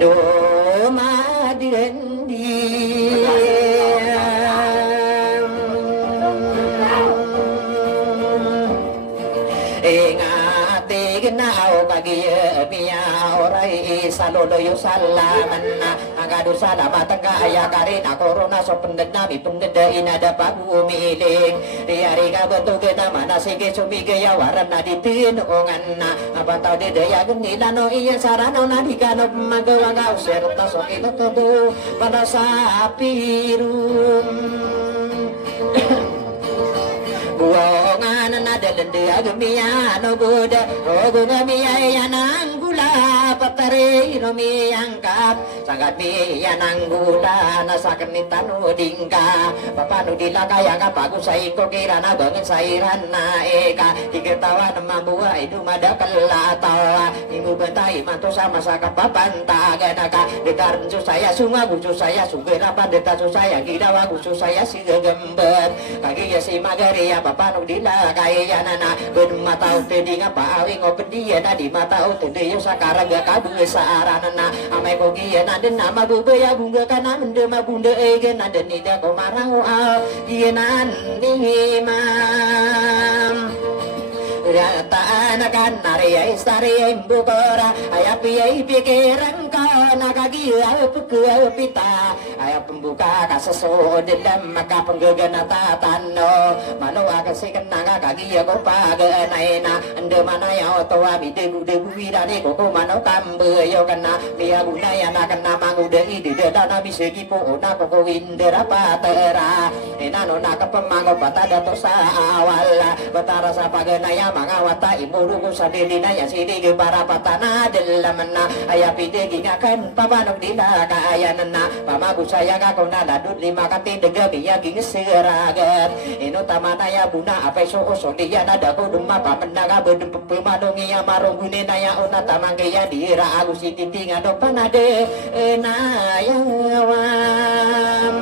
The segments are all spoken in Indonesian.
do madirendi ingate ginao kagiye piya orai saloloyo salaman agado salamat kaya karina corona so pendendami pendenda inada pagu miling riari ka betu kita mana sige sumige ya warna ditinungan apa tau de ya genilano iya sarano nadikano magawa ka serta so ito todo pada sapirum buongan na delende agmiano buda ogunga miya nanggula patare ino miyangkap sangat miya nanggula nasakenitan udingka papanu dilakaya ka bagus saiko kirana bangen sairan na eka diketawa mambuwa itu mada kelatawa imu bentai mantu sama saka papanta ganaka dekarnju saya sunga bucu saya sugera pandeta saya gidawa bucu saya si gegembet kaki ya si magari ya paano dila kaya na ben mata utedi nga paawing o pedia na di mata utedi yo sa karaga kabuga sa aranan na amay ko giya na din na magubaya bunga ka na mende mabunda ege na din nida ko marang giya na nimam Rataan akan nariya istariya imbukora ayapi ay pikiran ka nakagiya pagkuya pita ayap pembuka kaseso dalam maka penggaganata tano manuwa kasi kananga kagiya ko paganay na ande mana ya otowa debu irani ko mano kambeyo kana biya gunaya na kana mangude ide dana bisegi po na ko indera patera enano na kapamango patada to sa awala batara sa paganaya mga wata imuru ko sa dilina ya sidi para patana delamana ayapide gingakan pamanong dila kaayanan na pamagu saya kako na ladud lima kati degabi ya ging seragat ino tamana ya buna apa so dia nada ko duma pamendaga bedem pemadongi ya marong gune na ya ona tamangge ya dira agus titing ado panade na ya wam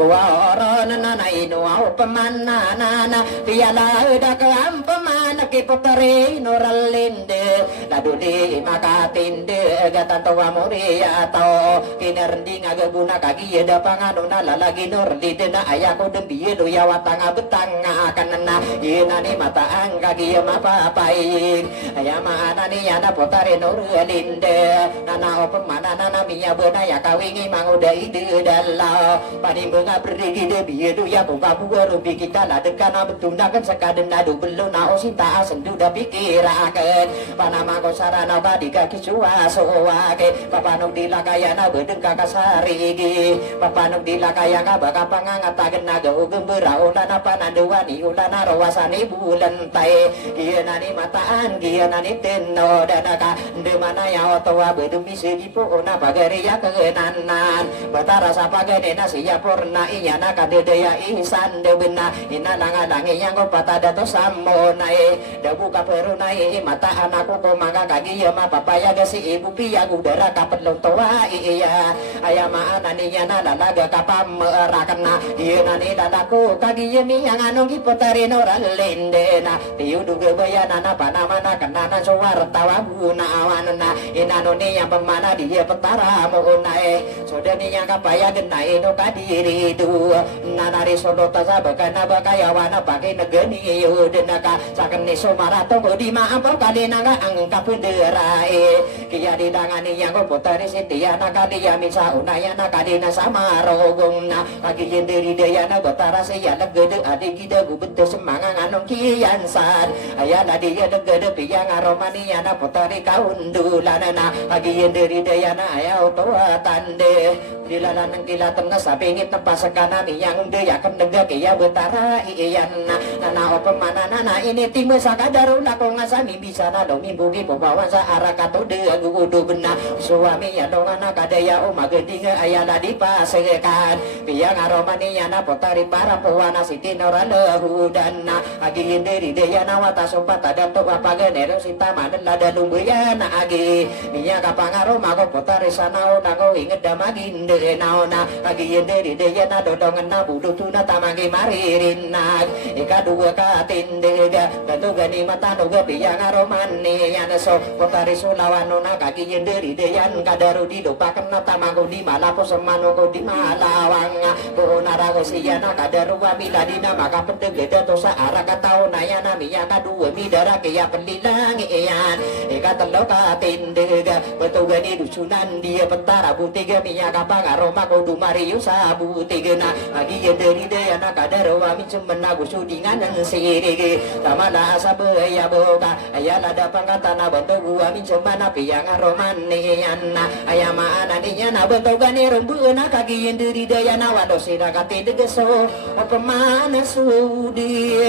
Kuwaran na inuaw pamana na piyala da kam pamana ki potare noralinde ladudi makatinde gatantawa moria to kinernding agaguna kagi da pangano na lalagi norlide na ayako dembi lo yawatanga betanga kanana inani mata ang kagi mapapaing ayama anani yana potare noralinde nana pamana na miya bena ya kawingi manguda ide dalla panimba pergi de biadu ya buka buka rupi kita lah dekana betuna kan sekaden nadu belum na osinta sendu dah pikirakan panama ko sarana badi kaki cua soake papanok dilakaya na bedeng kakak sarigi papanok dilakaya ka baka pangangatagen naga ugembera ulana pananduani ulana rawasani bulan tai kia nani mataan kia nani tenno dadaka demana ya otowa bedeng bisegi po ona bagari ya kenanan batara sapagane nasi ya porna iya na kadedaya ihsan de bena ina langalangi yang ko patada to samo nae da buka peru nae mata anakku ko mangga kagi ya ma papaya gasi ibu piya gudara kapelon toa iya ayama ananinya na lalaga kapam rakana iya nani dadaku kagi ya mi yang anong ipotari noral lende na tiu duge bayana na panama na kanana suwar tawa guna awanana ina noni yang pemana dia petara mo nae sodani yang kapaya genai no kadiri du nanari sodota sabakana bakayawana pakai negeni yudenaka sakeni somarato di maapau kali naga angka penderai kia didangani yang ko potari setiana kali ya misa unayana kali na sama rogongna pagi yenderi deyana batara saya legede ade gida gubete semangang anong kian san ayana dia legede piyang aromani yana potari kaundulana pagi yenderi deyana aya otoa tande dilalanang kilatan na sapingit na pasakana yang unde ya kan dega kaya betara iyan na opemana na ini timu sakadaru na ko ngasami bisa na do mimbugi bawa sa arakato de gudu bena suami ya dong anak kadaya o mageding ayala di pasekan piang aromani ya na potari para puana siti norale hudan na agi hinderi de ya na wata sopat ada to apa genero sita manen lada lumbu ya na agi minya kapangaro mago potari sana o na ko inget damaginde na ona agi hinderi de ya na dodongan na budu tuna tamangi maririn nag ika dua ka tindega betu bentuk gani mata nuga piyang aromani yan so potari sulawan nona kaki yenderi deyan kadaru di dopakan nata mango di malapo semano ko di malawang corona rago siyana kadaru amila dina maka pendegeda tosa arah katao nayana miya kadua midara kaya pelilang iyan ikatalo katindega bentuk gani dusunan dia pentara butiga miya kapang aroma ko dumariyo sa butiga na agi yenderi deyan kadaru amin semena gusudingan sirige tamala sabaya boga ayala da pangkatana bentuk gua min cemana piyang aromanian ayama ananinya na bentuk gani rembeuna kaki yenderi daya na wadosira kate degeso pemana sudiem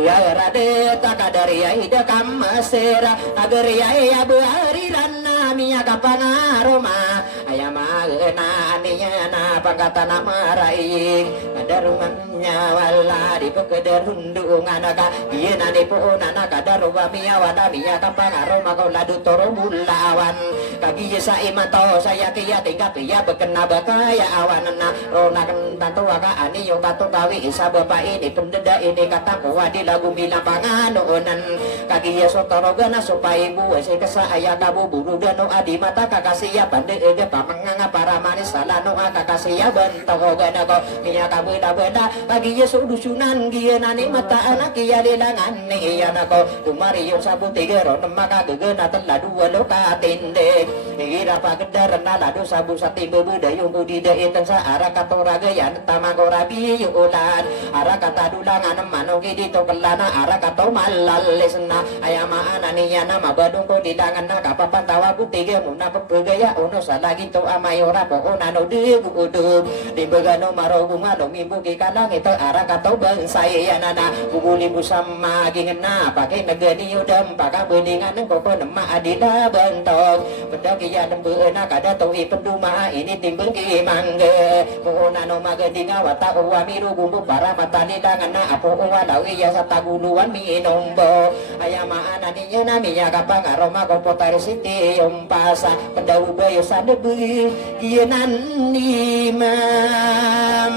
ya rade takadari ida kamasera agari ya beari lana miya kapangaroma ayama na aninya na pangkatana marai ada rumahnya wala di pekedarundungan ka iya nani po nana kadarwa miya wada miya kapangaroma kau ladu toro bulawan kagi sa imanto saya kia tingkat iya bekena bakaya awan na rona tanto waka ani yung tato kawi isa bapak ini pendeda ini kata kuwa di lagu bilang panganonan kagi ya sotoro gana supaya ibu si kesaya kabu buru dano adi mata kakasiya pande ede pamanganga para manis salah no kakasiya bentong gana ko miya kabu benda kagi ya sudusunan giya nani mata anak iya lilangan ni iya nako dumari yung sabu tigero maka gegena telah dua loka tindek gira pagedar na ladu sabu sati bebuda yung budida itang sa arah katoraga yan tamago rabi ulan arah kata dulangan manong dito kelana arah kato malalis na ayama ananiya na mabadong ko didangan na kapapantawa butiga muna pagpagaya uno sa lagi to amayora po unano digudug di bagano marogumano mibugi kalang ito arah kato bansay yan na buguli busama gingan na pakai nagani udam paka beningan ng koko na maadila bentog bedagi yan ng buena kada to ipenduma ini timbang kimangge unano magadinga wata uwamiru gumbu para matanilangan na apo uwadaw iya sa taguluan minombo ayama ananinya na miya kapang aroma kompotari siti yung pasa pendawu bayo sa debi iyanan imam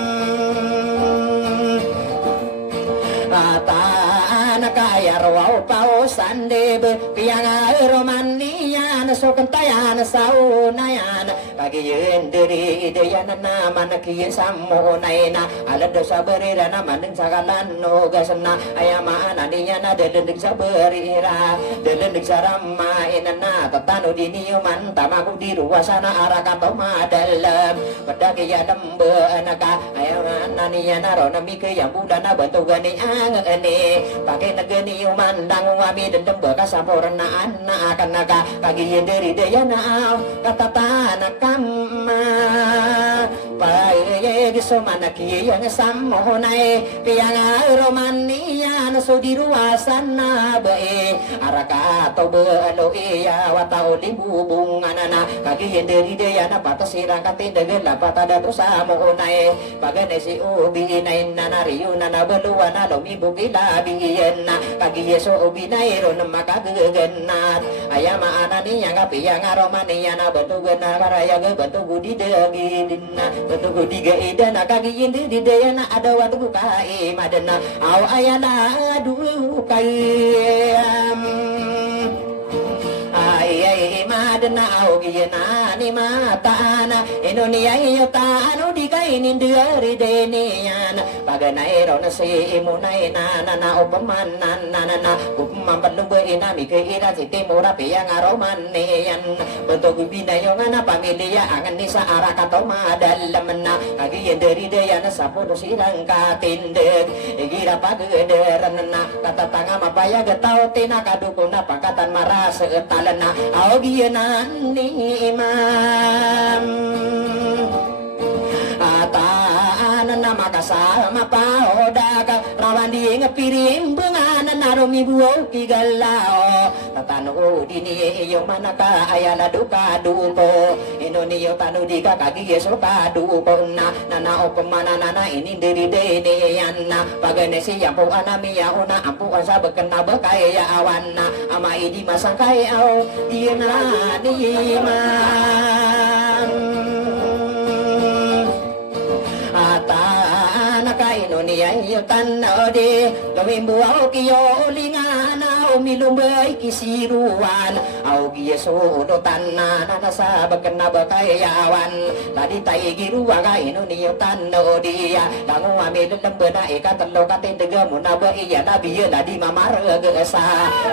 ataan kaya raw pausan debe piyang romania na sokentayan saunayan kagi yenderi ideyan na manakiyin samunay na alad sa berira na maning sagalan no gasna ayama ananinya na delendig sa berira delendig sa ramain na tatano diniyuman tamago di ruwasana arakato madalam padagi lembe anaka ayama ananinya na ro na mikayang buda na bantugani angani pakai negani umandang wami dendem bekas sampurna anak akan naga kagi yenderi dayana katata kama paye gisomana kiye yang samonai piang romania na sodiru asana bae araka to belo iya watao libubungan na kagi yenderi dayana patasira katindege lapatada to samonai pagane si ubi nain na riu na beluan na lomibugi labiyen na kagi yeso ubi nairo na makagagenat ayama ananiya kapiyang romania na bentugana karaya ge bentugudi dagidina bentugudi gaidana kagi indi di dayana ada watu kai madana aw ayana adu kayam ay madana aw giyana ni matana inonia yotano di kainin dari denian paganay ro na si imunay na upamanan na upman palubay na mikira si timura piyang aromanian bentuk binayo nga na pamilya angan ni sa arakato madalam na agiyan dari dayan sa puno silang katindig igira pagederan na katatanga mapaya gataw tinakaduko na pangkatan maras talan na agiyanan ni imam ataan na makasama pa odaga rawan di ngapirim benganan narumi buo kigalao tatano dini iyo manaka ayala duka duko inoniyo tanu di kakagi yeso kaduko na nana opemana nana ini diri dede yanna pagane siya po anamiya una ampu sa bekena bekaya awan na ama idi masangkai au diena ni man ata naka inonia iyo tanna de lawimbu au kiyo lingana umilumbai kisiruan au kiyeso do tanna nana sabakna bakayawan tadi tai giru aga inu niyo tanna dia dangu amil lembena eka telo katen dega munaba iya nabi nadi mamar gesa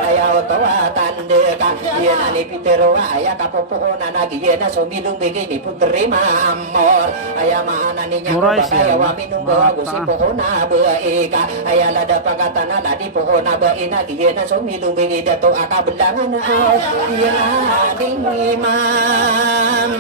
ayo toa tande ka iya nani pitero aya kapopo nana giye na somilung begini putri ma amor aya mana ninya bakaya wa minum bawa gusi pohona beeka aya lada pangkatana ladi pohona beina giye na somilung begini dato aka belangan iya ding imam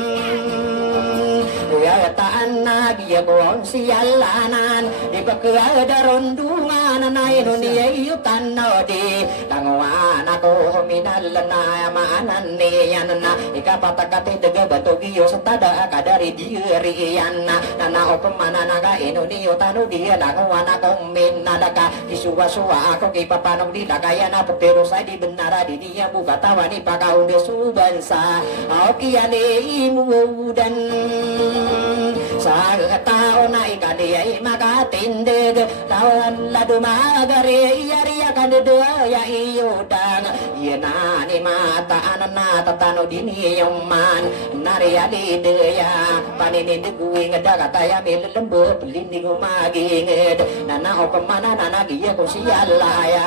ya taan nagi ya bon sialanan di bakal darondungan na inunia yutan nodi tangwan ako minal na maanan niyan na ikapatakate daga batogi yo satada kadari diri yan na o pemana naga inunio tanu dia tangwan ako minalaka isuwa-suwa ako kipapanong di kaya na putero sa di benara di niya buka tawani pakaunde subansa o kiyali imudan sa tao na ikadiyay makatindig tawan ladu magari yari akadidya ya iyudang yenani mataan na tatano dini yung man nariyali daya paninindiguing dagataya milalambo pilinig umagingid nanao pamana nanagiya kung siyalaya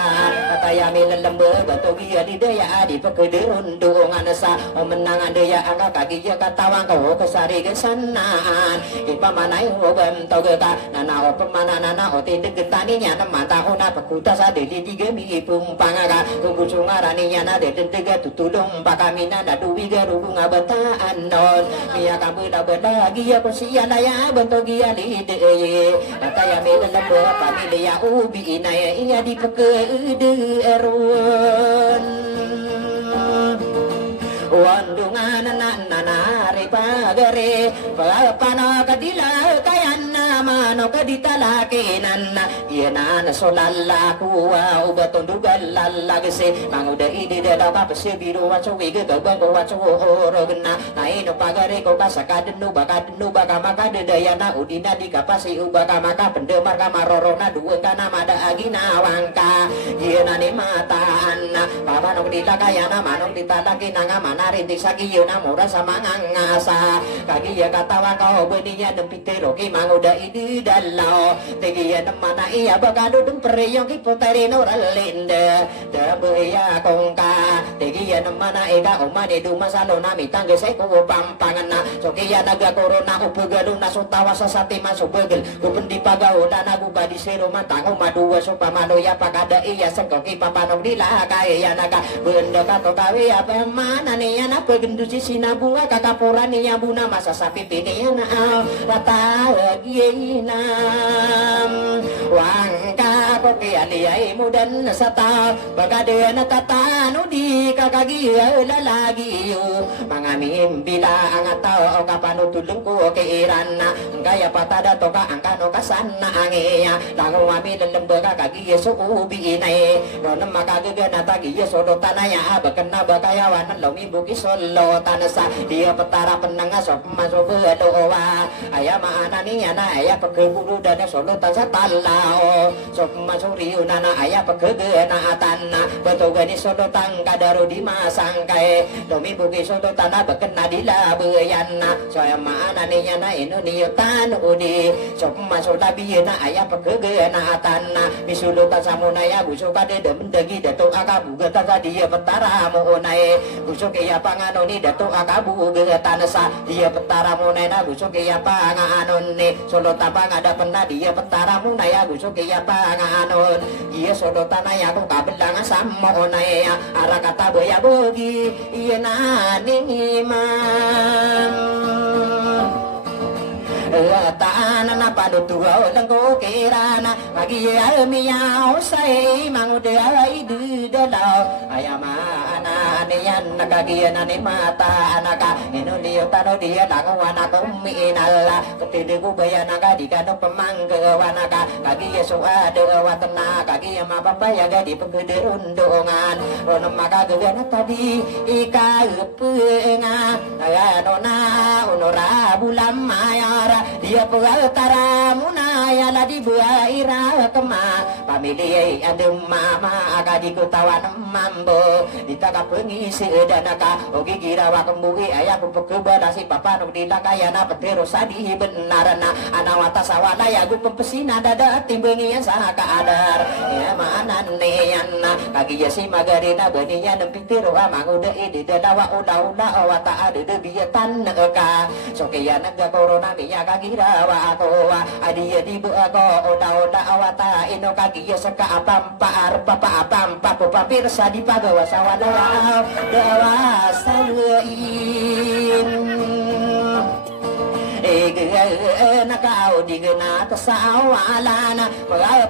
ataya milalambo batogiya di daya di pagkadirundungan sa umenangan daya ang kagiya katawang ko kasari sanaan ipamanay hogam togeka nanao pamana nanao tindigtani nya mata ona pakuta sa dilidige mi pumpangaga kugusungarani nya na dilidige tutulong pakamina na duwiga rugunga bataan non miya kamu da bedagi ya kusiya na ya bentogi ya lideye ataya melalabo pamilya ubi inaya iya di pekede erun wandungan nanari pagare pano kadila kayan mano kaditalakinan yenan solalla kuwa ubaton dugal lalagse manguda ide da kapse biru wacho wige gabang ko wacho horogna naino pagare ko kasakadenu baka makade dayana udina di kapasi ubaka maka pendemar kamarorona duwe kana mada agina wangka yenane mataan pamanong dilakayana manong ditalaki nanga narintik sagiyo na mura sa mga ngasa kagiya katawa ka obeniya ng pitero ki manguda idi dalaw tegiya naman na iya bagado ng preyong kipotarino ralinde dabuya kong ka tegiya naman na ika umani dumasalo na mitangge sa ikuwo pampangan na so kaya nagakoro na upagado na sutawa sa satima subagel upendi pagaw na nagubadi siro mantango maduwa so pamanoya pagada iya sangko ki papanog nila kaya naga benda kato kawi apa mana niya na pagendusi sinabunga kakapuran niya buna masasapi piniya na ratagiyinam wangka pokialiyay mudan sa ta bagade na tatano di kakagiya lalagiyo mga mimbila ang tao kapanutulong ko kairan na kaya patada to ka ang kano kasana ang iya lango amin lembag kakagiya so ubi inay ron makagagana tagiya so do tanaya bakana bakayawan lumi buki solo tanasa dia petara penanga sop masuk doa aya mana niya na aya pagkeburu dan solo tansa talao sop masuk riu nana aya pagkegana tanna betogani solo tangka daru di masangkai lumi buki solo tanah bakana dilabayan saya mana niya na ino niyo tanu di sop masuk labi na aya pagkegana tanna misulu tansa munaya busuk kade demendagi dato akabuga tansa dia petara mo nai busuk ya pangano ni dato akabu getanasa dia petara munai na busuk ya panganon ni solo tapang ada pena dia petara munai ya busuk ya panganon dia solo tanaya ko kabelang samo nai ara kata boya bogi iya naning imam taan na padutuwa lang ko kirana magiya miyaw say manguda idudalaw ayamana niyan nakagiya na ni mata anaka inuliyo tano diya languwa na kuminala ketidig ubaya naka di ka no pamanggawa naka kagiya suade watana kagiya mapapayaga di pagkadirundungan rono makagawa na tadi ikaupunga ano na unora bulam mayara dia pengatara muna ya la di bua ira kema pamili adem mama agadi kutawan mambo ditaka pengisi danaka ogi girawa kembui ayah pekebadasi papa nuk dilakayana petero sadi benarana anawata sawana ya gu pempesina dada timbengi yang saka adar ya mana neyana kagi ya si magarina beninya nempitiro amangude ide dadawa ula awata ade biatan neka sokeya naga corona miya kagirawa akowa adiya dibu ako oda awata ino kagi ya saka apampa arpapa apampa papirsa di pagawa sawana dewa saluin nakau di gena tasawalana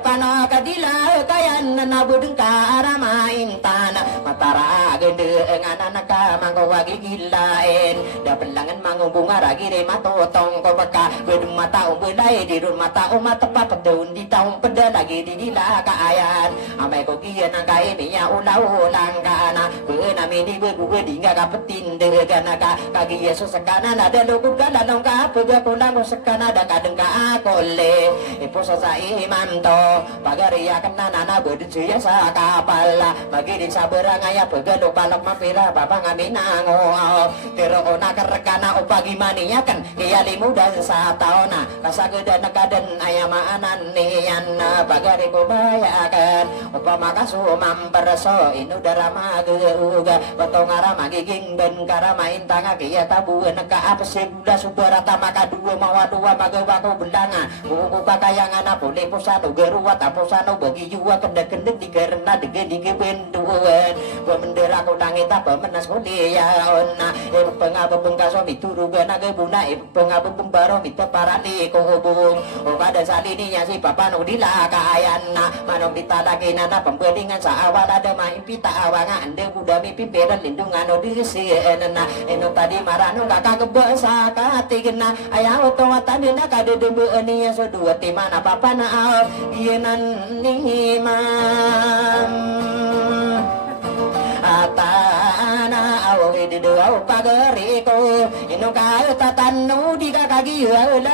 pano kadila kayan na budeng karama intana matara gende ngana naka mangko wagi gilaen da pelangan mango bunga ragi re matotong ko baka bedum mata umbelai di rumah ta umat tepat daun di tahun peda lagi di dila kaayan amai ko kian nangkai minya ulang kana beuna mini be dinga kapetin de ganaka kagi yesus kana ada lugu kana nongka pega kulang sekana ada kadeng ka akole ipo sa imam to pagaria kana nana bedje ya sa kapala bagi di saberang aya pegado palak mapira baba ngaminango tero ona kerekana upagi maninya kan iya limu dan sataona kasageda nakaden aya maanan nian bagari kubayakan upama kasumam perso inu darama geuga betongara magiging ben karama intanga kiya tabueun ka apse buda subarata maka dua mawadua magawako bendanga buku pakayangan boleh posano geruwa taposano bagi jua kendek-kendek dikarena dege benduan bendera kudangi tapa menas kuliah ona pengaba bengkaso mituruga naga buna pengaba bembaro mita parani kohobung pada salininya si papa no dilakayana manong ditalakina na pembelingan sa awal ada main pita awanga ande buda mimpi peran lindungan no disienna eno tadi marano kakak kebesa katigna ayah otowatan dina kade dembe enia so dua timana papa na yenan nimam atana awi di doa pageriko ino kau tatanu di kaki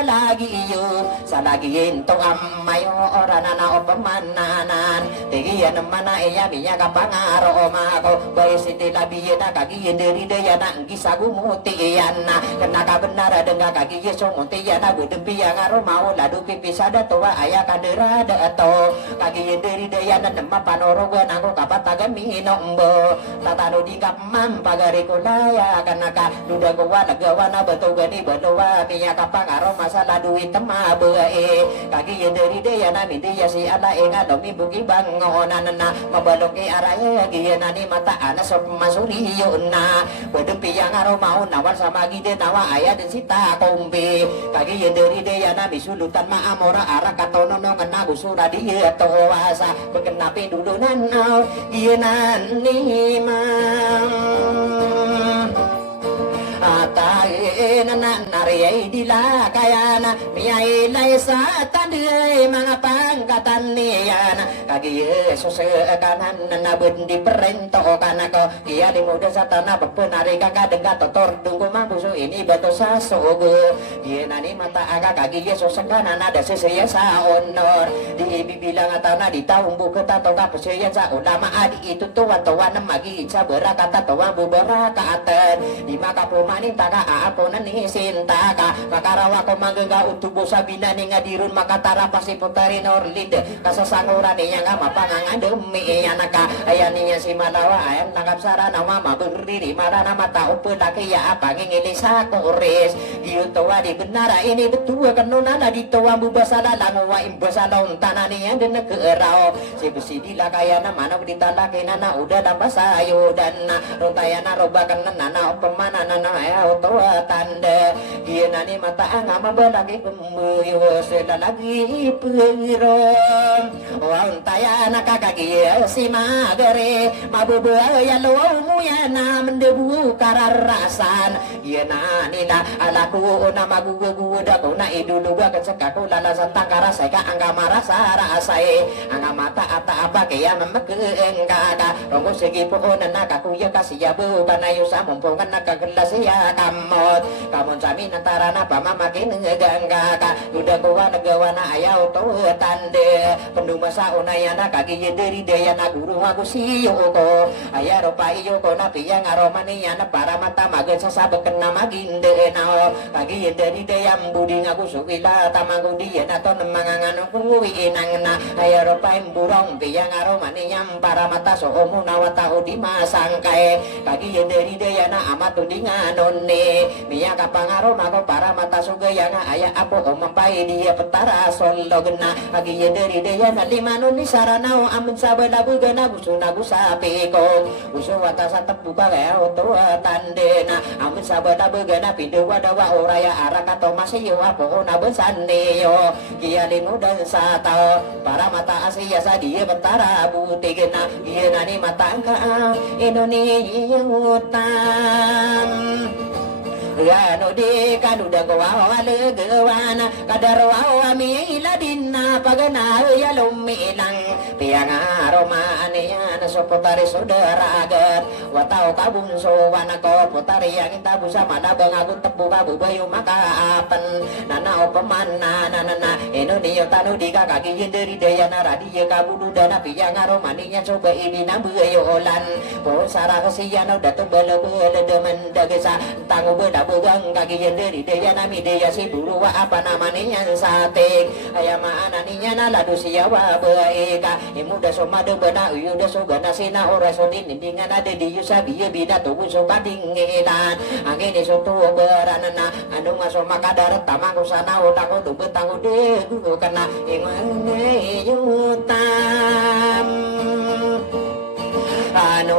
lagi iyo salagi ento amayo orana opemananan tegian mana iya minya kapangaro mako bayi siti labi na kaki dari daya nanggi sagu mutiana kena benar dengan kaki yeso mutiana budempi yang aro mau ladu pipis ada tua ayah kadera dato kaki dari daya nama panoro nangko kapataga minombo tatano di kapmam pagari kulaya kanaka duda gua nagawana betugani balowa minya kapangaro masalah duit temabe kaki dari daya nami dia si ala enga domi buki bangonanana mabaloki araya giyanani mata ana sop masuri yuna bedempi yang aro mau nawar sama gide nawa ayah dan sita kombe kaki dari daya nami sulutan ma amora ara katono no kena gusura dia toasa bekenapi dulu nanau giyanani atai nana nari dila kayana miai laisa tandai mga pangkatan niana kagi Yesus kanan nana bendi perento kanako kia di muda satana bepenari kakak dengar totor tunggu mampusu ini batu sasogo yenani mata aga kagi Yesus kanan ada sesuai sa honor di bibilang atana di tahun buku tato kapusya sa ulama adi itu tuan magi sa berakata tuan buberakatan di maka maning taka ako nani sintaka makarawa ko maganga utubo sabina ni ngadirun makatara pasi putarin orlid kasasanguran niya nga mapangangan demi anaka ayan niya si malawa ayan nakapsara na mama berdiri marana mata upelaki ya apa ngingili sa kores giutowa di benara ini betul kanunana ditowa bubasala languwa imbasalong tanan niya dan negerao si besi dilakayana manok ditalakina na udah nambah sayo dan runtayana robakan nana opemana nana ya otowa tanda giyanani mata angama balagi kumuyo sila lagi piron wantaya nakakagi si magare mabubuaya lomu ya na mendebu kararasan giyanani la alaku na magugu dako na idulu ga kesekaku lalasan tangkara seka angama rasa rasai angama ta ata apa kaya memekengkaka ronggo segi po na nakakuya kasiya bu kanayo sa mumpungan nakagelas ya kamot kamun sami nantarana pamamakin gangga udah kuwa nagawana ayaw to tande pendumasa unayana kagi yederi dayana guru aku siyoko ayaro pa iyoko na piyang aromaniana para mata magen sasabeken nama ginde nao kagi yederi dayam budi ngaku suwila tamagu diana to nemangangan kuwi inangna ayaro pa imburong piyang aromaniam para mata soomu nawata udi masangkae kagi yederi dayana amat udinganone miya kapangaro nako para mata sugayang aya apo omampai dia petara solo gena agi yederi daya nalimano ni saranao amun sabala bugana busuna gusapi ko usu watasa tebuka kaya oto tandena amun sabala bugana pindu wadawa oraya arakato masih yo apo na besane yo kialinu dan satao para mata asia sadia petara butigena iya nani mata angka Indonesia utam Gano di kaduda gawa wale gawana kadarwa mi ladina pagana ya lumilang piang aroma anian sopotari saudara agat watau kabunso wanako potari yang kita busa mana bangagun tebu kabu bayu maka apen nana opemana nana Indonesia tanu di kaki yenderi daya naradi ya kabudu dana piang aroma ninya coba ini nabu yolan po sarah kesian udah tebel bel demen dagesa tangu beda begang kaki yenderi daya nami daya si bulu wa apa namanya sate ayam ananinya nala dusia wa baika imu da soma de bena uyu da soga nasina ora so dindingan ada di yusabi bina tubuh so kadingedan angin so tu beranana anu ngasoma kadar tamang sana otak ko betang de kana ingane yutam anu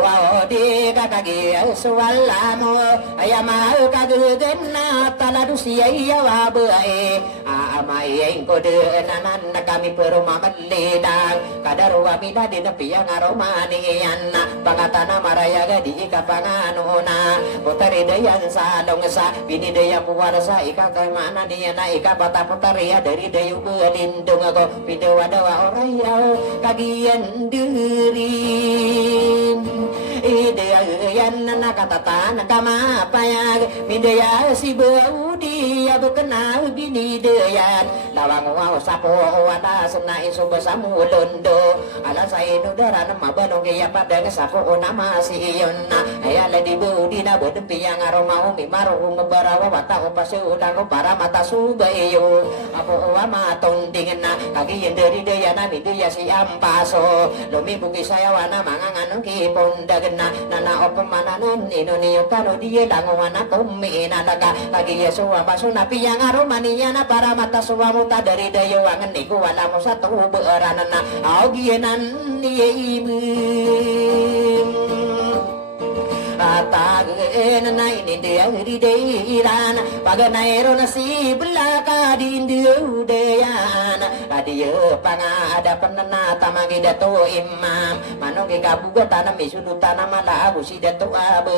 di kakagi suwalamo ayama kagena taladu siya wa bae amai ko de nanan kami peruma melidang kadar wa mina di nepi yang aromani anna pangatana maraya gadi kapanganuna putari dayan salong sa bini daya puwarsa ika mana dia na ika pata putaria dari dayu belindung ako pidewa dawa oraya kagian diri idea yan nakatatan kama payag midaya si baudi ya bekenal bini deyan lawang wow sapo wana sena iso besamu londo ala saino daran mabanong kaya padang sapo nama si yonna ayala di baudi na bodempi yang aroma umi maro umebarawa wata upasu udango para mata subayo apo ama tonding na kagi yenderi deyana midaya si ampaso lumi buki saya wana mangangan pondagan nana opemananan Indonesia karo dia dangowana kumina daga lagi yesu apaso napi yang aromaninya na para mata suamu ta dari dayo wangen niku wala mo satu beranana augienan niim Atagen na ini dia hidiran paganairo na si belaka dindu deyan adio panga ada penena tamagi dato imam manoge kabuga tanam isudu tanam ala si dato abe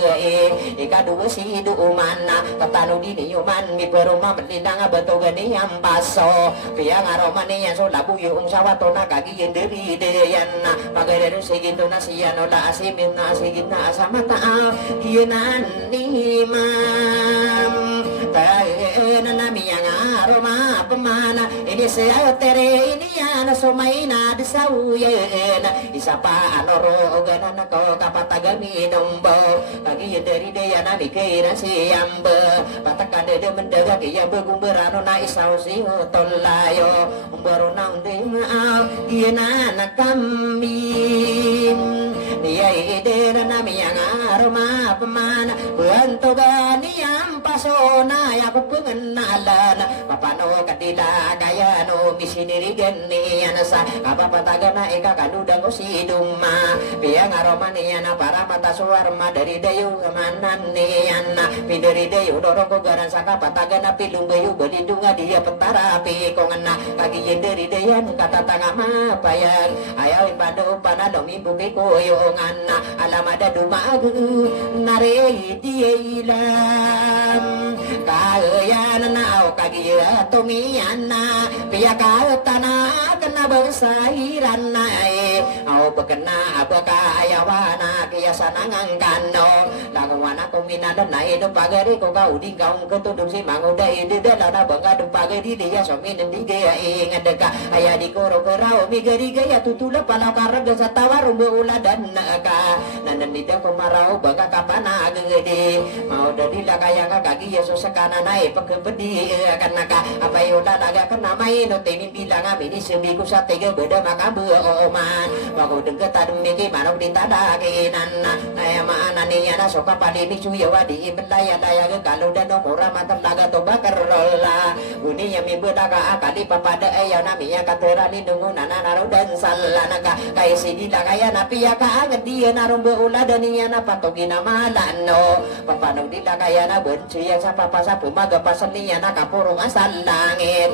ika dua si du umana katanu dini yuman mi peruma melindang betogani yang paso piang aromani yang so labu yung sawato na kagi yenderi deyan paganairo segitu na siya no da asimin na sigina sama taal Yenan imam Taena nami yang aroma pemana Ini saya tere ini yana somaina disawuyena Isapa anoro ganan ko kapatagami nombo Pagi dari daya nami kira siyamba Patakade de mendaga kaya begumberano na isaw si tolayo Umbaro na undi maaw Yenan kami Niya idera nami yang aroma pemana Bantu gani yang pasona Aku pengenalan Papano kadila kaya no Misiniri gani anasa Kapapatagana eka kanudang ko si duma Piang aroma niyana para mata suarma Dari dayu kemanan niyana Pindari dayu dorong ko garan saka patagana pilung bayu Belindunga dia petara pikongana Kagiyin dari dayan kata tangama payang Ayawin padu panadong ibu kikoyongan Alamada dumagu Nare diilam Kaya na kagiya tumiyan na Piya ka tanah kena bersairan na au bekena abaka ayawana kiasana ngangkano laguana kumina dan nai do pagari ko ka udi kaung ketudung si manguda ide dalana bangga do pagari dia somin di gaya ingat deka aya di koro kerau migari gaya tutula pala karaga satawa rumbu ula dan naka nanan dida kemarau bangga kapana gede mau dari la kaya kaki yesus sekana nai pekebedi kanaka apa yola naga kena main no temi bilang ini sembiku satega beda maka oman bago dengke tadem miki manok ditada kinana aya mana ni ana soka padi ni suya wadi belaya daya ke kalau dan ora matan laga to bakar rola uni yang mi bedaga akali papada aya namiya katerani nungu nana naru dan sallanaka kai sidi kaya napi ya ka anget dia narumbe ula dan yana patogina malano papanong di kaya na benci yang sapa pasapu maga pasenia na kapurung asal langit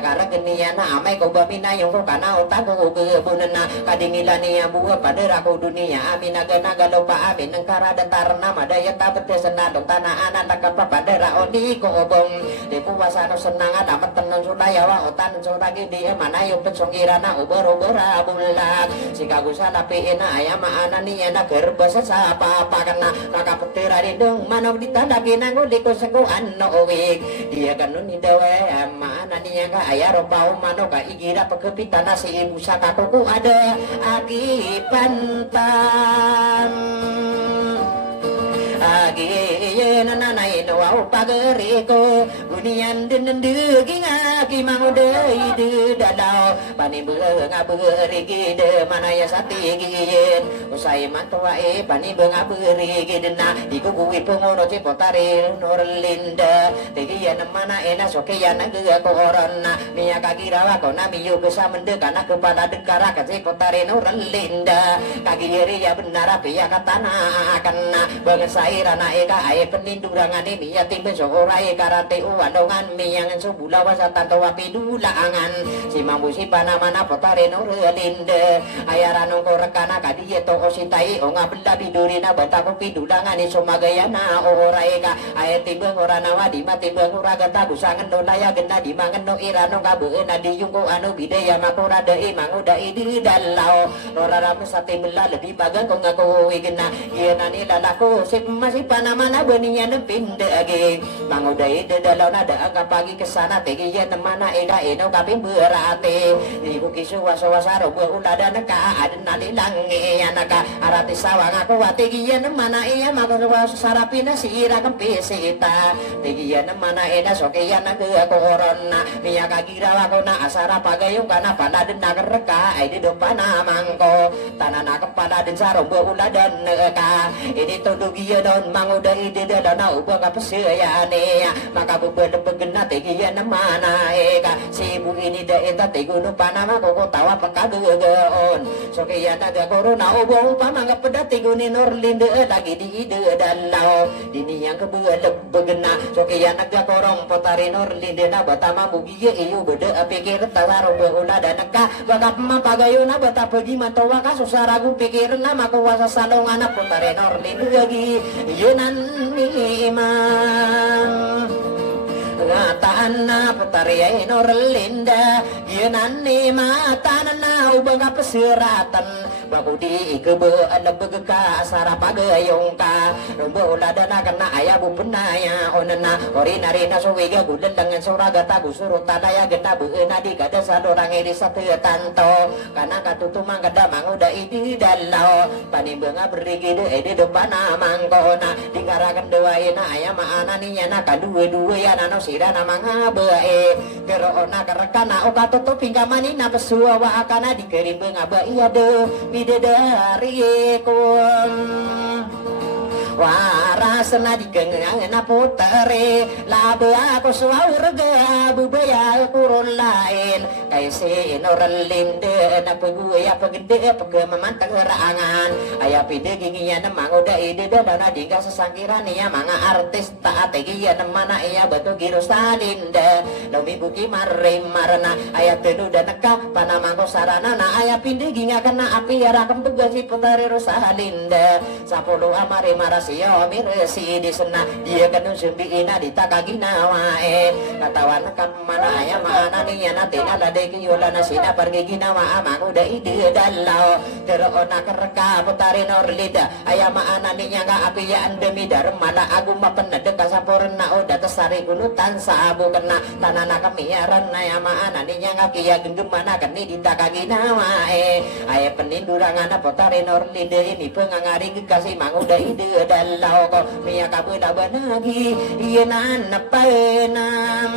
karena genia na amai ko bamina yung ko kana utang ko kebunena kadingilan niya buah pada raku dunia amin naga lupa amin nengkara dan tarna madaya tabete senadong tanah anak takapa pada raoni ko obong di puasa no senang ada metenon sudaya wa otan suragi dia mana yung pensongirana ubor-ubora bulak si kagusa tapi ena ayam ana niya na kerbasa sa papa kana nakapetira ridong manok ditandaki nanguli ko sengko ano owig dia kanun hidawe mana niya ka ayaro pao manok ka igira pagkapitana si ibu sa kakuku ada agi pantan agi nanay no au pageriko unian den deging aki mangudai de dalau pani beunga beurigi de manaya satigien usai mantua pani beunga beurigi dena iku kuwi pengono cipotare norlinda tigian mana ena sokeyan ge korona niya kagirawa kona miyu bisa mendekana kepada dekara ke cipotare norlinda kagiri ya benar api ya katana kena bangesairana eka ae penindurangan ini ya timbe sokorai karate uwadongan miyang subula wasatan tawapi dulangan si mambu si panamana potare norelinde ayarano korekana kadiye to ositai onga bela bidurina batako pidulangan iso magayana orai ka ae timbe orana wadi mati benguraga tagusangan donaya gena dimangan no irano kabeuna diyungko anu bidaya makora dei manguda idi dalau rorara mesate bela lebih bagang ko ngako igena yenani lalako sip masih panamana beninya nepinde age mangudai de dalau nada aga pagi kesana tegi ya temana ega eno kapin berate ibu kisu wasawasaro bu ulada neka adena lilange anaka arati sawang aku wategi ya nemana iya maka sarapina sira kempisita tegi ya nemana ena soke ya naga korona miya kagira kona asara pagayung kana pada dena kereka di dopana mangko tanana kepada den sarong bu ulada neka ini todugi ya don mangudai de dana ubah kapeseyane maka bubede begena tegian mana eka sibu ini da eta teguno panama koko tawa pekagegeon sokeyan ada corona ubah upama ngepeda teguni norlinde lagi di ide dalau dini yang kebele begena sokeyan aga korong potari norlinde na batama bugiye iyo bede pikir tawaro beula danaka baka mapagayona bata pergi matowa kasusaragu pikir nama kuasa salongana potari norlinde lagi yenan imang ngataan na putariya inorlinda yenan imatan na ubang kapeseratan bakudi ikebe ada begeka asara pagayong ka rumbo uladana kana ayabu penaya onena orinarina sowiga gulen dengan suraga tagu surut tadaya gena beuna di kada sadorang iri satu tanto kana katutumang kada manguda idi dalau panimbenga berigide edi depana mangkona dikarakan dewaina ayam ananinya na kadue-due ya nano sirana mangabe kerona kerekana okatoto pingkamani na pesua wa akana dikirim benga ba iya de bidadariku warasna digengana putere labe aku suwarga bubaya kurun lain kaisi inorlinde na pegue ya pegede pege memantang rangan aya pide gingian mangoda ide dana diga sesangkiran ya manga artis taat giya mana iya batu giro salinda lobi buki marim marana aya tenu danaka panamangko sarana na aya pinde ginga kena api ya rakam tugasi putare rosalinda 10 amare maras sio miresi di sana dia kan sumbiina ditakagina wae katawan kan mana aya mana nih nanti ada deki yola nasina pergi ginawa amang udah ide dalau terona kereka putari norlida aya mana nih nga api ya demi darmana agung mapenedek kasapurna udah tesari gulutan sabu kena tanana kamiaran aya mana nih nga kia genggam mana keni ditakagina wae aya penindurangan putari norlida ini pengangari kasih mang udah ide dalau kok mia kabuda banagi iya nan penam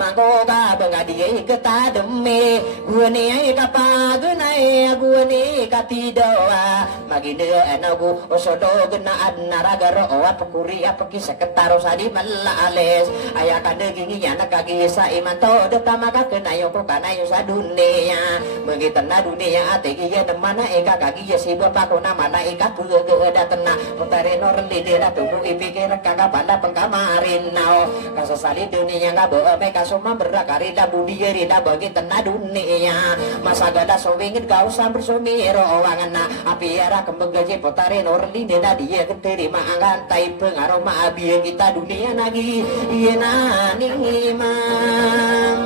mangko ka bangadi keta demi gue nih kapag nai gue nih katidoa magide anagu osodo gena adnaragar owa pekuri apaki seketaro sadi malales aya kade ginginya nakagi sa imanto detama ka kenayo ko kanayo sa dunia begitu na dunia ategi ya demana eka kagi ya si bapak ko na mana eka kuge datena putare norli dera tubuh ipikir kagak pada pengkamarin nao kasasali dunia nggak mereka semua berakari dah budi dah bagi tanah dunia masa gada sowingin kau sambil sumiro wangana api era kembang gaji potare norli dena dia keterima anggan tai pengaruh ma abi kita dunia lagi iya nani imam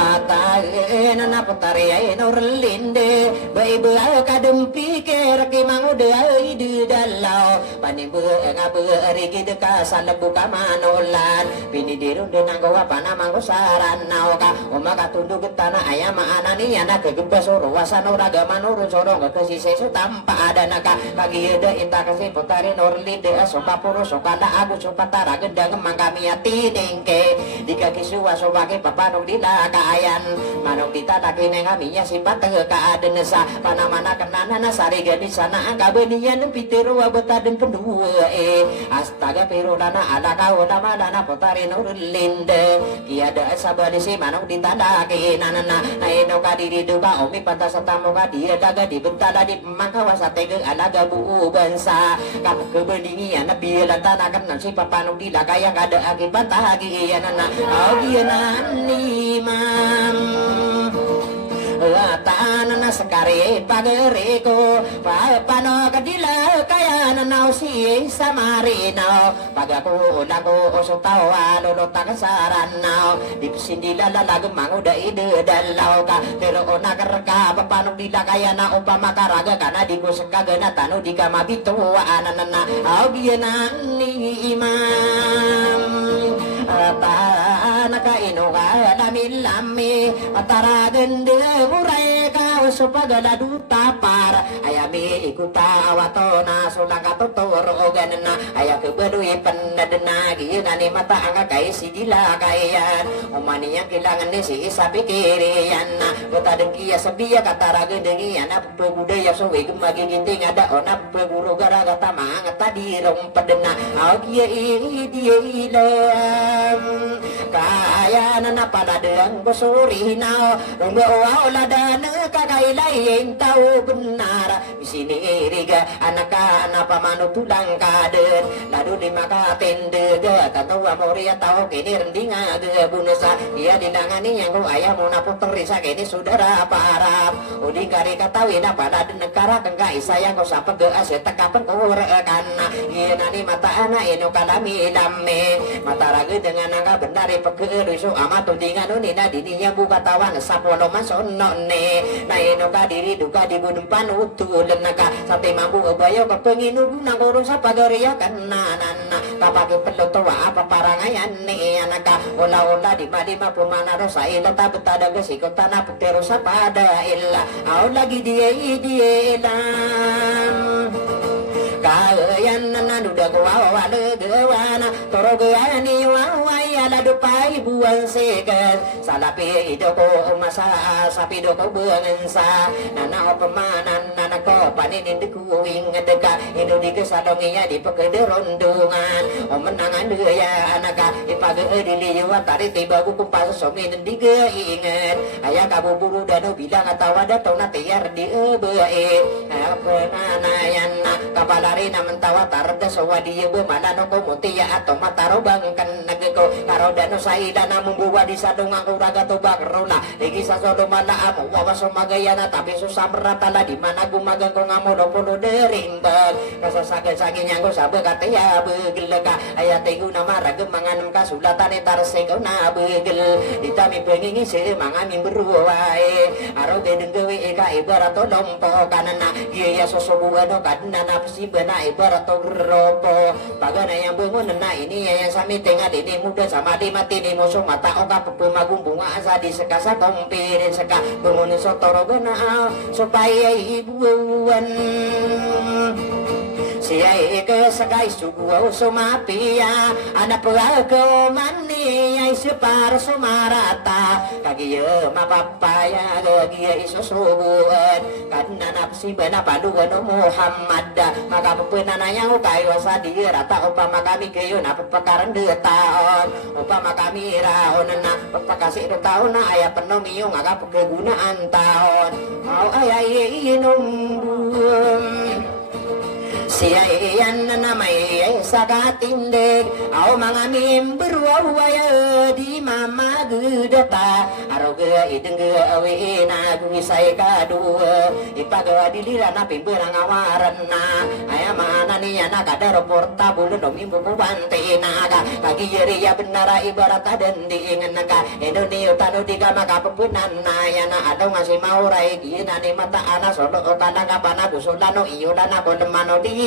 ataena na potare ay norlinde baibu kadem pikir ki mangude ide dalau panibu ngabu rigi deka salebu kamanolan pini dirun denang gowa pana manggo saranau ka oma katundu getana ayam anani anak kegebas ruasan uraga manurun sorong ke sise tanpa ada naka kagi ede inta kasih potare norlinde soka puro soka da agu soka tara gedang mangkami ati dengke dikaki suwa sobake papanong dilaka ayan manong kita takin yang kaminya simpat keadaan panamana kenana sari gadis sana angka benian pitiru abetaden pendua astaga pirulana ada kau nama dana potari nurlinde kiada sabadisi manong ditandaki nanana naino kadiri duba omi pantas tamu kadia daga dibentala di mangkawa satege alaga bu bansa kamu kebeningian nabi lantana kan si papanong dilakaya kada akibat lagi ya nana audianan imam tanana sekari pageriko pano kadila kaya nanau si samarino pagaku lagu osotawa lolo takasarano dipsindila lagu manguda ide dalau ka pero ona kerka papano dila kaya na upama karaga kana digo sekagana tanu dikama bitua ananana audianan ni imam naka inuga lamin lami matara gende murai kau supagala duta par ayami ikuta awatona sulaka totoro ganana ayak bedui pendadena gini mata angka kai sidila kayan umani yang kilangan desi sapi kirian kota dengki ya sebia kata raga dengi anak pebudaya sowe gemagi ginting ada ona peguru gara kata mangat tadi rompedena augia dia ilam kaya nana pada deang bosuri nao rombo wala dana kakailain tahu benar di sini riga anak pamanu tulang kaden lalu di maka tende tahu amoria tahu kini rendinga ge bunesa dia dilangani yang ku ayah mau napu terisa kini saudara parap udi kari katawi na pada negara kengkai sayang kau sampai ge aseta kapan kau rekana iya nani mata anak ino kalami dame mata raga dengan angka benar pekerusu amat tudingan nina dininya buka tawan sapono masono ne naino kadiri duka dibudempan utul naka sate mampu bayo kepenginu nang urung sapagaria kanana kapake peloto apa parangayan ne anaka ola-ola di madima pumana rosa ila tabetada gesiko tanah putero sapada illa au lagi dia ilam kayan nanu dago awale dewana toro gani wawai ala dupai buang seker salapi idoko masa sapi doko buangansa nana opemanan nana ko panin deku ingedeka indo dikesadonginya di pekede rondongan omenangan deya anaka ipage diliwa tari tiba ku kumpas somi ndige inget aya kabuburu dano bilang atawa datona tiar di ebee apa nana yana kapalari naman tawatar da sawadiya bumanano ko mutiya ato matarobang kan nagko karodano sa ila na mumbuwa di sa dungang uraga to bagrula igi sa solo mala amo wawa sumagaya na tapi susamra tala di mana gumagang ko ngamo do pulo derintag kasasagin yang ko sabe kataya beugel ka ayate guna marag manganam kasulatan tarse ko na beugel ditami pengingi se mangami beruwae aro gedeng gawe eka ibarat lompo kanana iya sosobuano kadna napsi bana ibarat ropo pagana yang bungun na ini yang sami tengah ini muda sama di mati ni musuh mata oka pemagung bunga asa di sekasa kompirin seka bungun sotoro bana supaya ibuan siya ke sakay suguaw sumapia anak pagko mani ay separ sumarata kagiya mapapaya kagiya isusubuan kadna napsi bana padugan Muhammad makapupunanayang kayo sa dirata upama kami kayo napapakaran taon upama kami raon na papakasi taon na ay panomiyong agapagunaan taon mau ay inumbum siya iyan na may sa katindig aw mga mimber wawaya di mamagudata araw ga ideng ga awi na gumisay kadua ipagawa dilira na pimberang awaran na ay mana niya na kadaro portable no mimbo bante na ka kagiyari ya benara ibarat adendingan na ka Indonesia tano di ka makapupunan na yan na adaw nga si mauray gina ni mata ana solo o kanang kapana gusulano iyo na ko namano di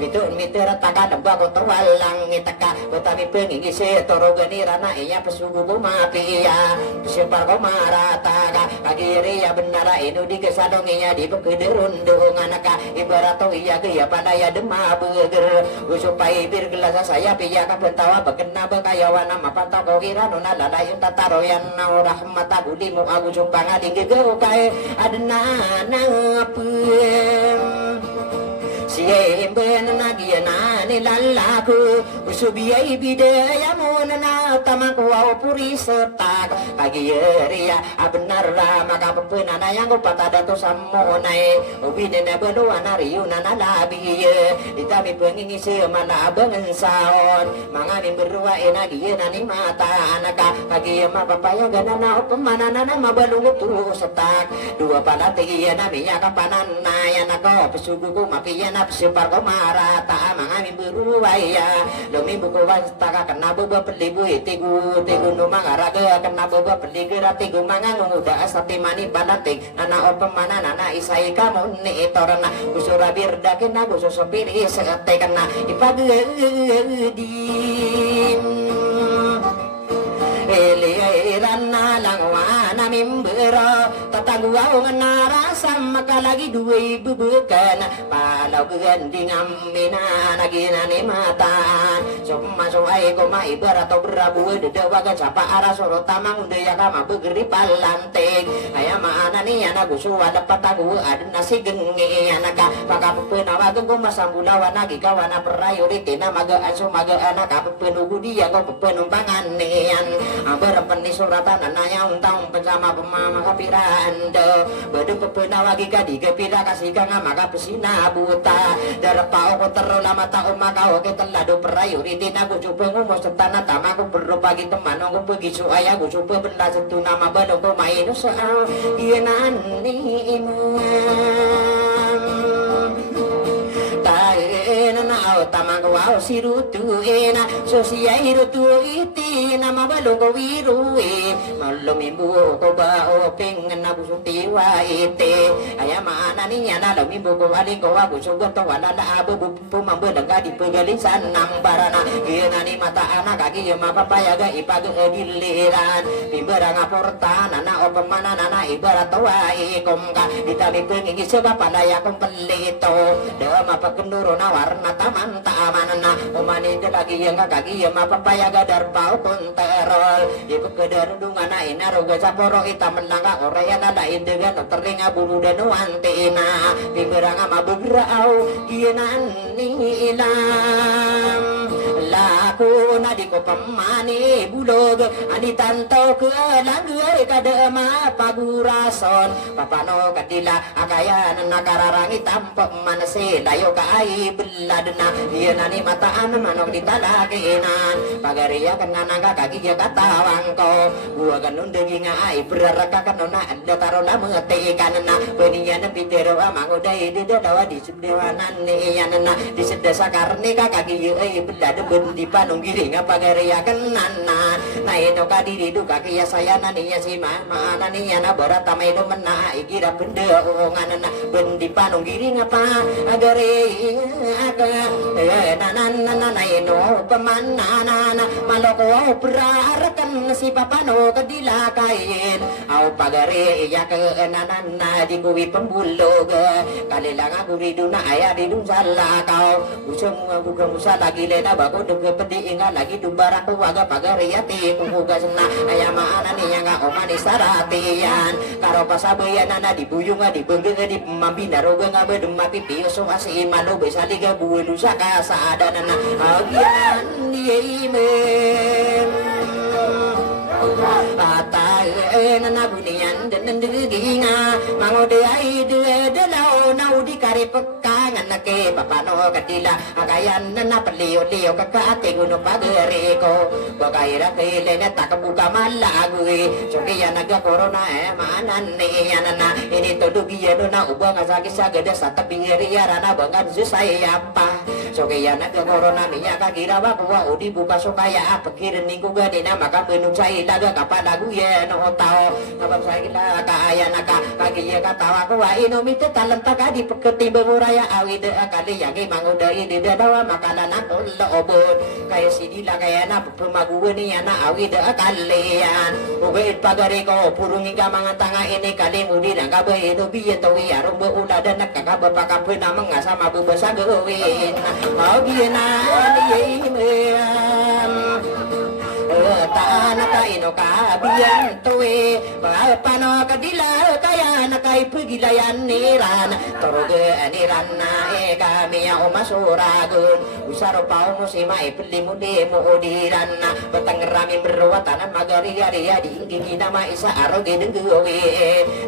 mitun mitera taka nembak walang itaka utami pengingi se toro ganira na iya pesugu mapia separ ko marata ka kagiri ya benara inu di kesadong iya di pekederun dongan ka ibarat to iya ke ya padaya dema beger usupai bir gelas saya piya ka bentawa bekena bekayawan mapanta ko kira nona ladayun tataroyan na rahmata gulimu aku jumpang ading ge kae adna nangapem siya imben nagyana nilalaku usubiyay bidaya mo na tamakuwaw puri setak kagiyariya abenar makapapunan na yang kupatada to sa monay ubinin na beluan na riyo na nalabiya itami pengingi siya malabangan saon mga mimberwa inagiyan ni mata anaka kagiya mapapayagan na upamana na mabalungot to setak dua palatigiya na miya kapanan na yan ako pasugo ko mapiyan na separ ko marata mga mimberuwaya lumimbo ko basta kena beba pelibu tigu no mga raga kena beba peligera tigu mga nguda asati mani balatik nana opemana nana isai kamu ni torana usura birda kena gusu sopiri sete kena ipagedin Eliran na langwana mimbero tatagwaw nga narasam makalagi duwe bubukan palaw ganding amina nagina ni mataan sumaso ay ko maibarat o brabu dedawagan sa paara soro tamang undaya ka mabegeri palanting ay maana niya nagusuwa dapat tagu adna sigengi anaka pakapenawagan ko masambulawan nagi kawana priority na magaan sumagaan nakapenugu dia ko penumpangan niyan berpen di suratan nanya untang bersama pemama kapiraan do bedung pepenawagi kadi kepira kasih kanga maka pesina buta darpa ko terula mata maka oke telado priority na ko coba ngomong setana tama ko perlu pagi teman ko pergi suaya ko coba benda setu nama bedung ko main soal ienan ni na tamang wow sirutu ena sosia irutu iti nama balong ko wirue malumimbu ko ba o pengen na busuti wa ite aya mana niya na lumimbu ko aling ko aku sugot to wala la abu pumambe daga di pegalisan nambarana ina ni mata anak kaki ya mapapayaga ipag diliran pimberang aporta nana opemana nana ibarat wa ikom ka ditami pengingi sebab pandaya kompelito dewa mapakenduro na warna taman tamanana umani lagi yang kaki yang mapapayaga darbau konterol ibu kedarudungan na inaroga saporo ita menangga oraya na lain dengan teringa bulu dan wantina pimberang mabugrau ginan ni ilam laku na di ko pamani bulog ani tanto ke langge kada ma pagurason papano kadila akayan nakararangi tampo manase dayo kai beladna nani mataan manok ditalaginan pagariya kananga kagi katawang ko gua kanun daging ai beraraka kanona anda tarola mengetekan na benian pitero mangodai di dawa di subdewanan ni yanana di sedasa karne kagi ai belad bendi panung giring pagariya kanana na eno kadiri duka kiya saya nani ya si mama nani yana berat tamai do mena ikira bende onganana bendi panung giring apa agare aga nana eno pemanana maloko berarakan si papano kedila kain au pagare ya ke nana di kuwi pembulog kalilang aku riduna ayah di dum salah kau usung buka musa lagi lena bako dege pedi ingat lagi dumbara ku waga pagare ya ti kuga sena ayah mana nih yang gak omani saratian karo pasabayan nana di buyung di bengge di mambina roga ngabe demapi pius masih malu bisa liga buelu saka saada nana agian diimen Bata nana bunian dan deginga mangode ai de lau nau di kare pekangan ke papano kadila akayan nana pelio lio kakak gunung pagere ko bagaira kele tak buka malagui cokiya naga corona manan ni nana ini todugiya nana ubang asaki sagede sata pinggiri rana bangan susaya apa cokiya naga corona minyak kagira bawa udi buka sokaya pikir ningku gadina maka benung saya laga kapan lagu ya no tau kapag saya kaya naka kagiya katawa ko wa inomite talenta ka di peketi bemuraya awid kali yang mangudai di dawa makanan aku lobot kaya sidila kaya na pemaguan ni na awid kalian ubed pagari ko purungi ka mga tanga ini kali mudi nang kabay do biyen to ya rumbo ulada nakakaba pakapun na mga sama bubasa gawin na tanah kaino kabiyan tuwe pano kadila kaya nakai pergilayan niran toroge niran na kami ya omasuragun usaro pao mo si mai pelimu demo odiran na batang rami berwatanan magari ari diinggi nama isa aroge denggewe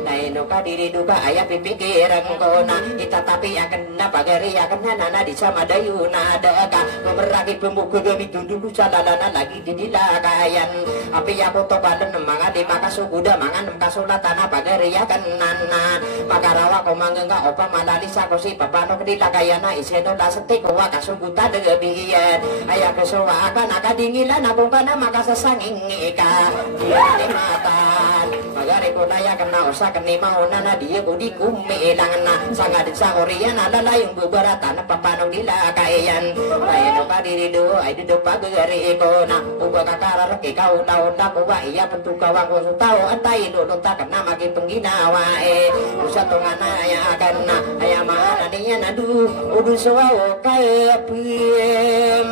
naino kadiri duka ayah pipikiran kona itatapi akan na pagari akan nana di sama dayuna deka memeragi pembuku gemi tunduku salalana lagi didila kayan api ya foto badan mga di makasuguda mga kasulatan pagari ya kanan magarawa ko mangga opa malalis ako si papano kedila kayana iseno laseti ko kasuguta degebiyan aya kesowa akan akadingilan abong kana makasasanging ika dia di matan magari ko naya kena usa kenima onana dia budi kumilang na sangat sa oriyan adala yung bubaratan papano dila kayan ayo ka diri do ay do pagari ko na uba kakara ikaw taon na kuwa iya pentukawang ko tao antay lulong takan na maging pangginawa usa to nga na aya akan na aya maana niya na du udu sawaw kayapim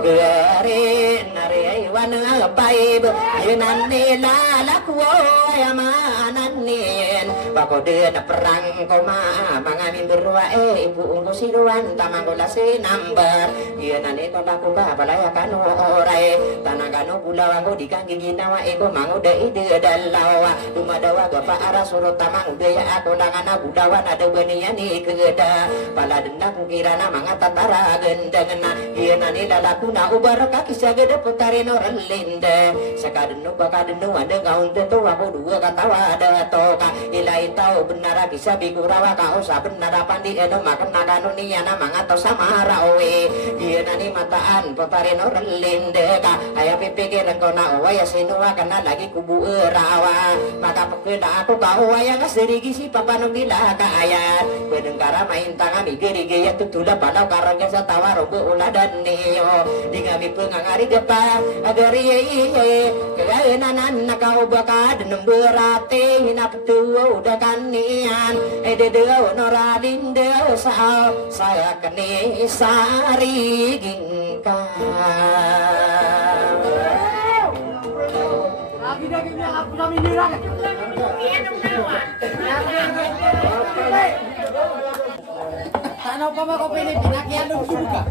Gari nari wan baib yenan nila lakwo yamanan nin pakode na perang koma mangamin berwa ibu ungko siruan tamang kola sinambar yenan ito laku ka palaya kanu oray tanagano pulawa ko dikanggi ginawa iko manguda ide dalawa dumadawa gapa ara surut tamang udaya ako langana budawan ada benian ikeda pala dendak kirana mga tatara gendang na yenan ila laku na ubar kaki sagede putarin orang linde sakadenu bakadenu ada gaun tentu aku dua katawa ada toka ilai tahu benar bisa bikurawa kau sa benar pandi eno makan nakanu niana mangato sama rawe dia nani mataan putarin orang linde ka ayah pikir engkau na owa ya sinua karena lagi kubu rawa maka pekeda aku kau yang serigi si papanu bila ka ayat bedengkara main tangan igeri ya tutula pada karangnya satawa robo ulah dan neo dengan pengangari depan agar ye kegaenan nakau bakad nemberate hinaptu udah kanian dede onoradin de saya kene sari gingka lagi dagingnya aku kami dirang tanah pama kopi ini pinakian dulu juga